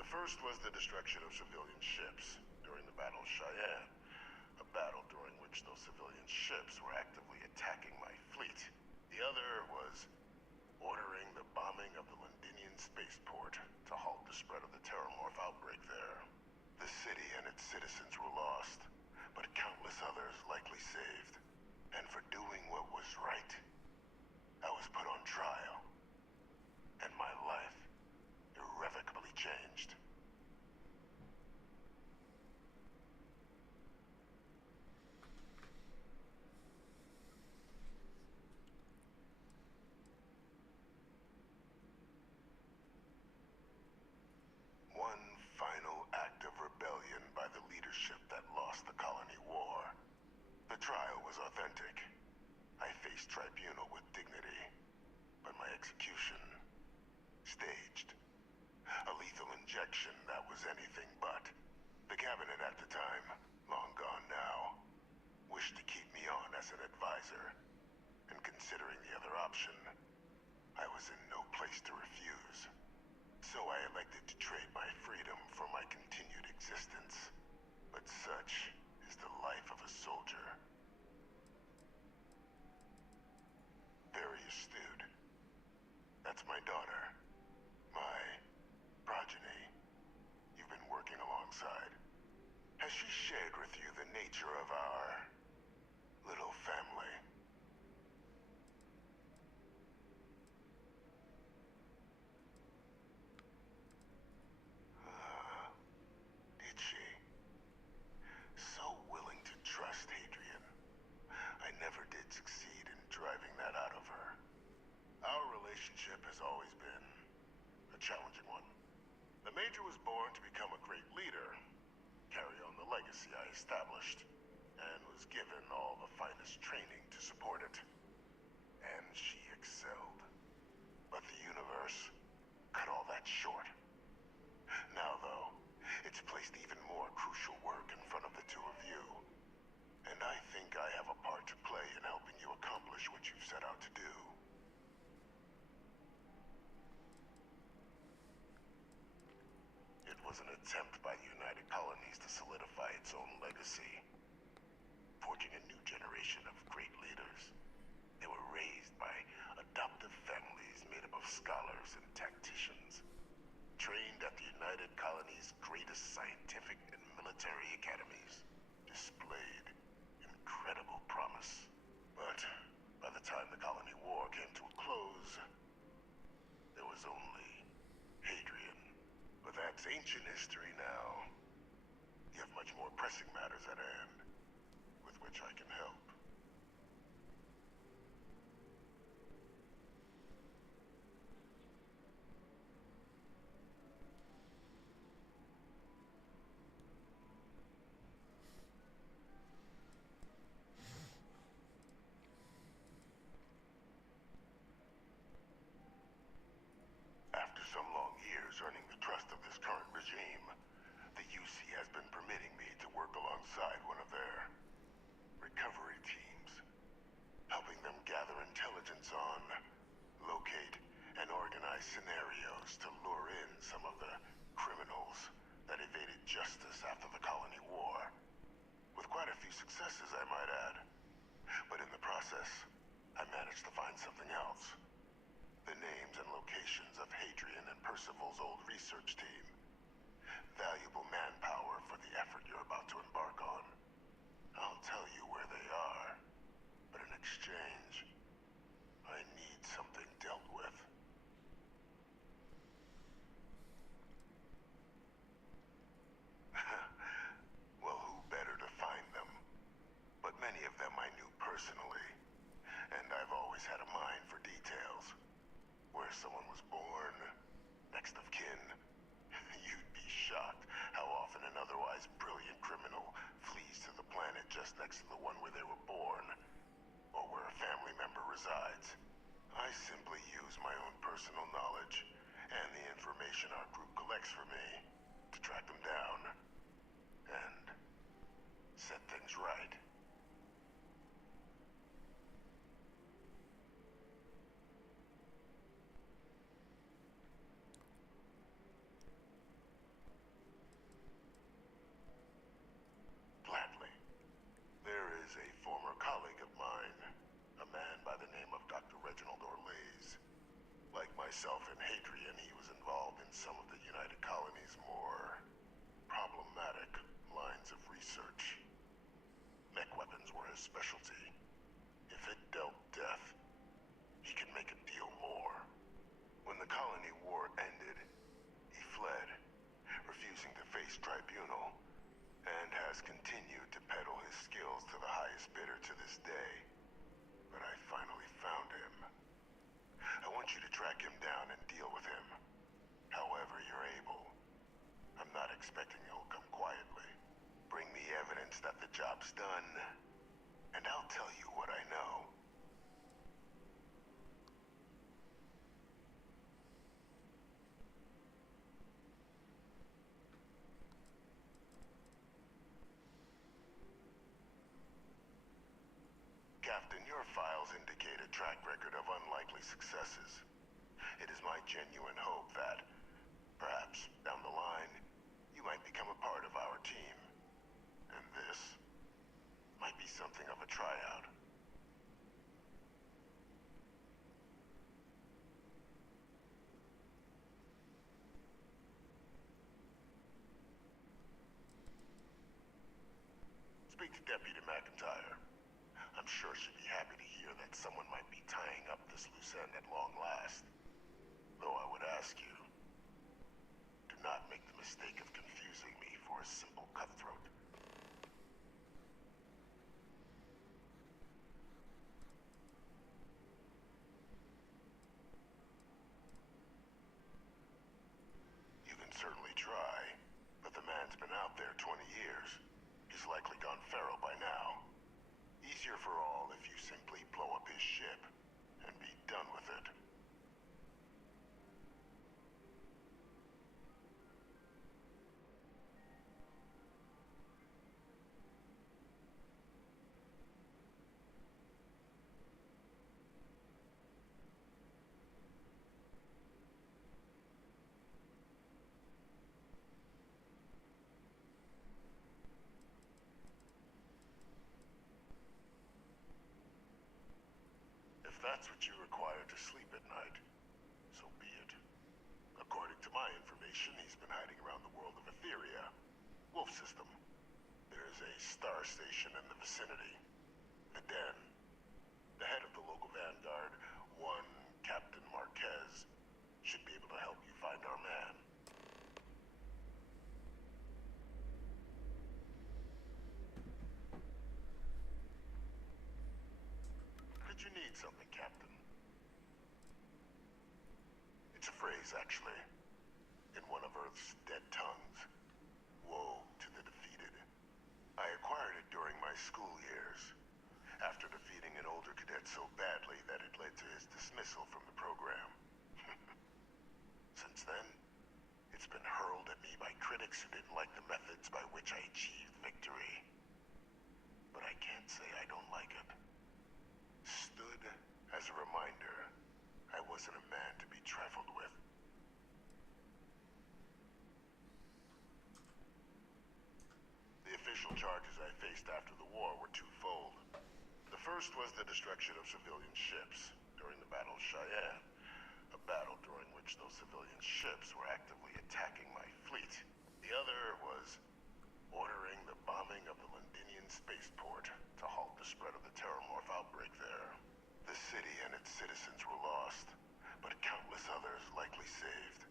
The first was the destruction of civilian ships during the Battle of Cheyenne, a battle during which those civilian ships were actively attacking my fleet. The other was ordering the bombing of the Londinian spaceport to halt the spread of the Terramorph outbreak there. The city and its citizens were lost, but countless others likely saved. And for doing what was right, I was put on trial, and my life irrevocably changed. One final act of rebellion by the leadership that lost the Colony War. The trial was authentic. I faced tribunal with dignity, but my execution, staged. A lethal injection that was anything but. The cabinet at the time, long gone now, wished to keep me on as an advisor. And considering the other option, I was in no place to refuse. So I elected to trade my freedom for my continued existence. But such is the life of a soldier. Very astute. That's my daughter. My progeny. You've been working alongside. Has she shared with you the nature of our little family? Did she? So willing to trust Hadrian. I never did succeed in driving that out of her. Our relationship has always been a challenging one. The Major was born to become a great leader, carry on the legacy I established, and was given all the finest training to support it. And she excelled. But the universe cut all that short. Now, though, it's placed even more crucial work in front of the two of you. And I think I have a part to play in helping you accomplish what you've set out to do. It was an attempt by the United Colonies to solidify its own legacy, forging a new generation of great leaders. They were raised by adoptive families made up of scholars and tacticians, trained at the United Colonies' greatest scientific and military academies, displayed incredible promise. But by the time the Colony War came to a close, there was only Hadrian. But that's ancient history now. You have much more pressing matters at hand, with which I can help. After some long years earning the trust of this current regime, the UC has been permitting me to work alongside one of their recovery devise scenarios to lure in some of the criminals that evaded justice after the colony war. With quite a few successes, I might add. But in the process, I managed to find something else. The names and locations of Hadrian and Percival's old research team. Valuable manpower for the effort you're about to embark on. I'll tell you where they are, but in exchange, I need something dealt with. Well, who better to find them? But many of them I knew personally, and I've always had a mind for details. Where someone was born, next of kin. You'd be shocked how often an otherwise brilliant criminal flees to the planet just next to the one where they were born, or where a family member resides. I simply use my own personal knowledge and the information our group collects for me to track them down and set things right. Gladly. There is a former colleague of mine, a man by the name of Dr. Reginald Orlaise. Like myself and Hadrian, he was involved in some of the United Colony's more problematic lines of research. Mech weapons were his specialty. If it dealt death, he could make a deal more. When the colony war ended, he fled, refusing to face tribunal, and has continued to peddle his skills to the highest bidder to this day. But I finally found him. I want you to track him down and deal with him, however you're able. I'm not expecting you'll come quietly. Bring me evidence that the job's done, and I'll tell you what I know. Captain, your files indicate a track record of unlikely successes. It is my genuine hope that, perhaps down the line, you might become a part of our team. And this might be something of a tryout. Speak to Deputy McIntyre. I'm sure she'd be happy to hear that someone might be tying up this loose end at long last. Though I would ask you, do not make the mistake of confusing me for a simple cutthroat. You can certainly try, but the man's been out there 20 years. He's likely gone feral by now. Easier for all if you simply blow up his ship and be done with it. If that's what you require to sleep at night, so be it. According to my information, he's been hiding around the world of Etheria. Wolf system. There's a star station in the vicinity. The Den. The head of the local vanguard, one Captain Marquez, should be able to help you find our man. Did you need something, Captain? It's a phrase, actually, in one of Earth's dead tongues. Woe to the defeated. I acquired it during my school years, after defeating an older cadet so badly that it led to his dismissal from the program. Since then, it's been hurled at me by critics who didn't like the methods by which I achieved victory. But I can't say I don't like it. Stood as a reminder, I wasn't a man to be trifled with. First was the destruction of civilian ships during the Battle of Cheyenne. A battle during which those civilian ships were actively attacking my fleet. The other was ordering the bombing of the Londinian spaceport to halt the spread of the Terramorph outbreak there. The city and its citizens were lost, but countless others likely saved.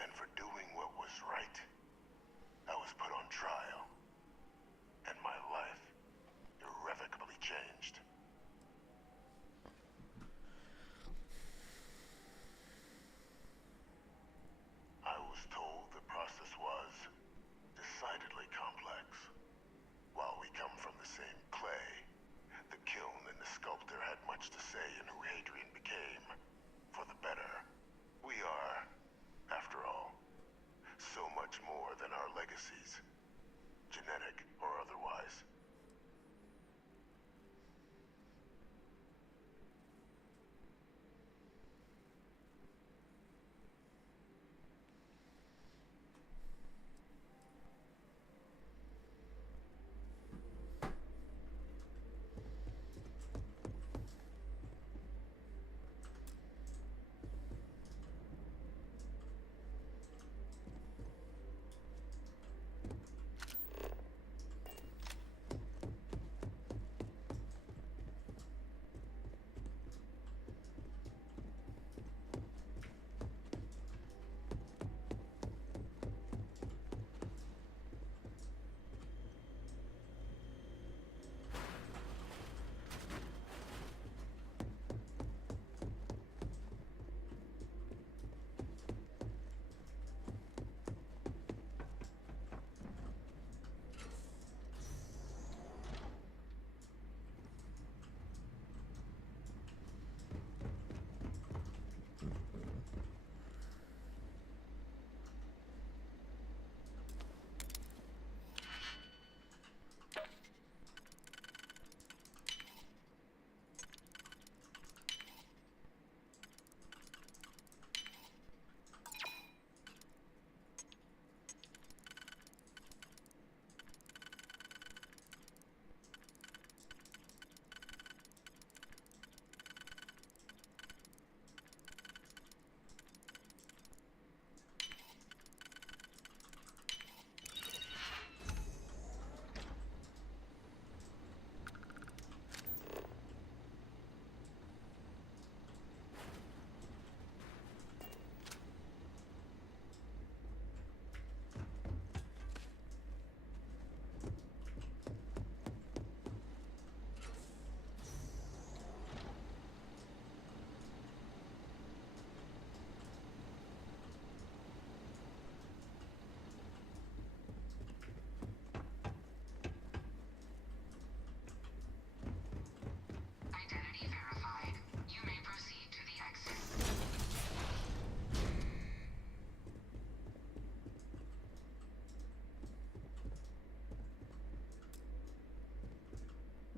And for doing what was right, I was put on trial. And my life irrevocably changed. I was told the process was decidedly complex. While we come from the same clay, the kiln and the sculptor had much to say in who Hadrian became. For the better. We are, after all, so much more than our legacies, genetic or otherwise.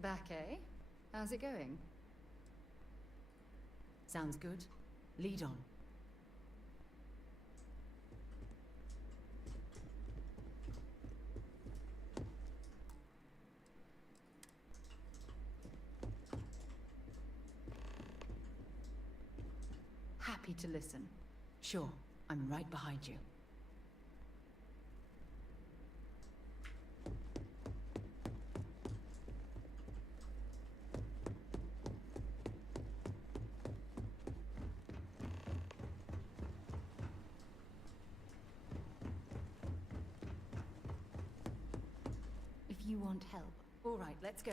Back, eh? How's it going? Sounds good. Lead on. Happy to listen. Sure, I'm right behind you. If you want help. All right, let's go.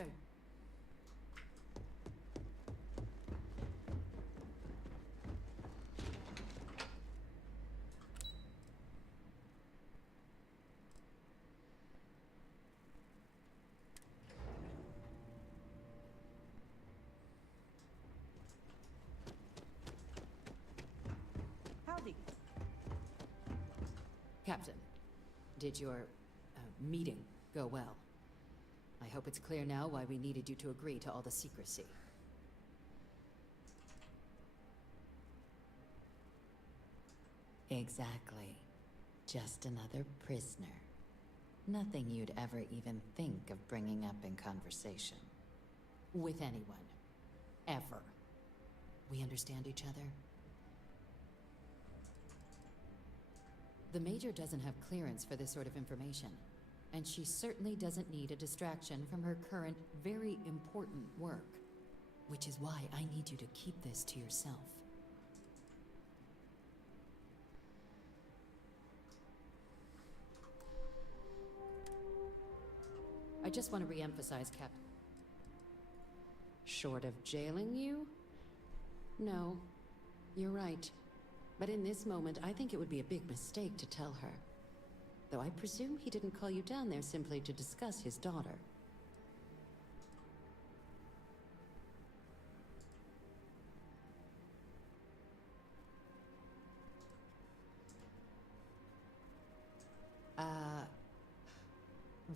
Howdy. Captain, did your meeting go well? I hope it's clear now why we needed you to agree to all the secrecy. Exactly. Just another prisoner. Nothing you'd ever even think of bringing up in conversation. With anyone, Ever. We understand each other? The Major doesn't have clearance for this sort of information, and she certainly doesn't need a distraction from her current, very important work. Which is why I need you to keep this to yourself. I just want to re-emphasize, Cap. Short of jailing you? No, you're right. But in this moment, I think it would be a big mistake to tell her. Though I presume he didn't call you down there simply to discuss his daughter.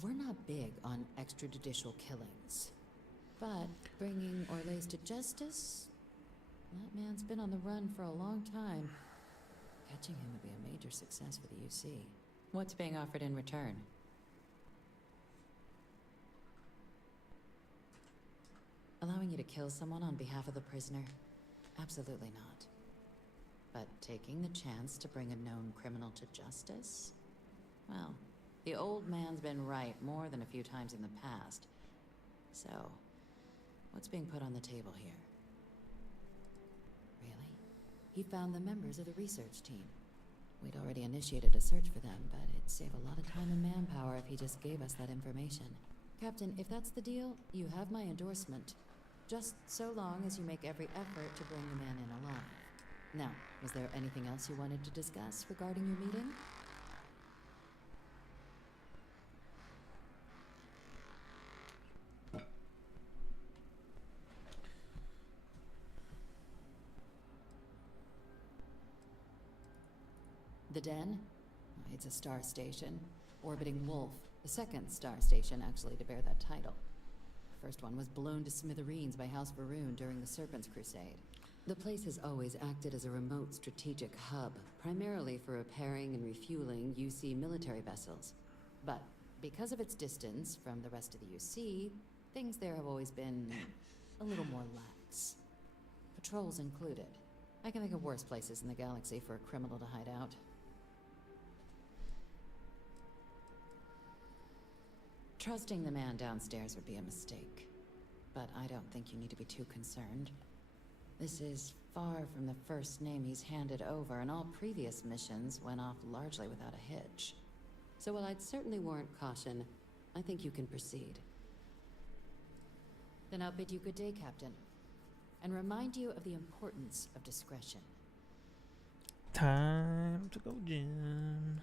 We're not big on extrajudicial killings. But bringing Orlace to justice? That man's been on the run for a long time. Catching him would be a major success for the UC. What's being offered in return? Allowing you to kill someone on behalf of the prisoner? Absolutely not. But taking the chance to bring a known criminal to justice? Well, the old man's been right more than a few times in the past. So, what's being put on the table here? Really? He found the members of the research team. We'd already initiated a search for them, but it'd save a lot of time and manpower if he just gave us that information. Captain, if that's the deal, you have my endorsement. Just so long as you make every effort to bring the man in alive. Now, was there anything else you wanted to discuss regarding your meeting? The Den? It's a star station. Orbiting Wolf, the second star station actually to bear that title. The first one was blown to smithereens by House Varun during the Serpent's Crusade. The place has always acted as a remote strategic hub, primarily for repairing and refueling UC military vessels. But because of its distance from the rest of the UC, things there have always been a little more lax. Patrols included. I can think of worse places in the galaxy for a criminal to hide out. Trusting the man downstairs would be a mistake. But I don't think you need to be too concerned. This is far from the first name he's handed over, and all previous missions went off largely without a hitch. So while I'd certainly warrant caution, I think you can proceed. Then I'll bid you good day, Captain, and remind you of the importance of discretion. Time to go, Jim.